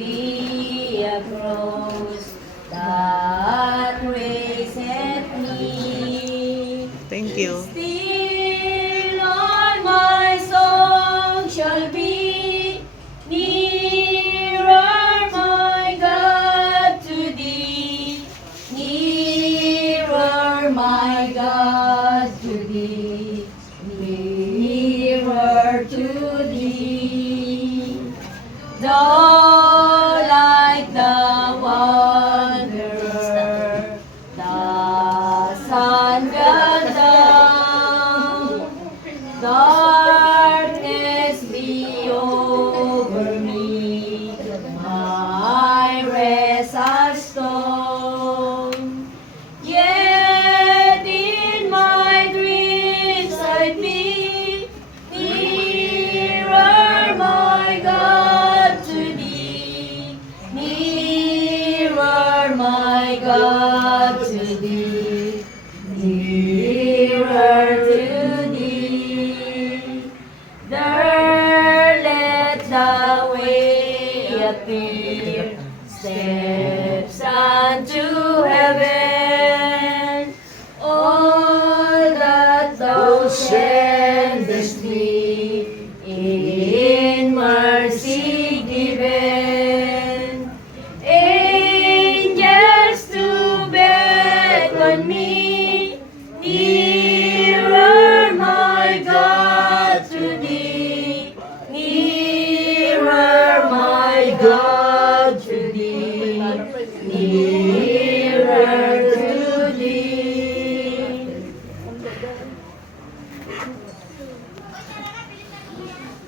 be a cross that raiseth me. Thank you. Still all my song shall be nearer, my God, to thee. Nearer, my God, to thee. Nearer to thee. Thou like the wanderer, the sun got down, darkness be over me, my rest a stone. Yet in my dreams I be nearer, my God, to thee. Nearer, my God, to thee. Nearer to thee. There let the way appear, steps unto heaven. All that thou sendest me, in mercy given. Angels to beckon me, nearer, my God, to thee. Nearer, my God.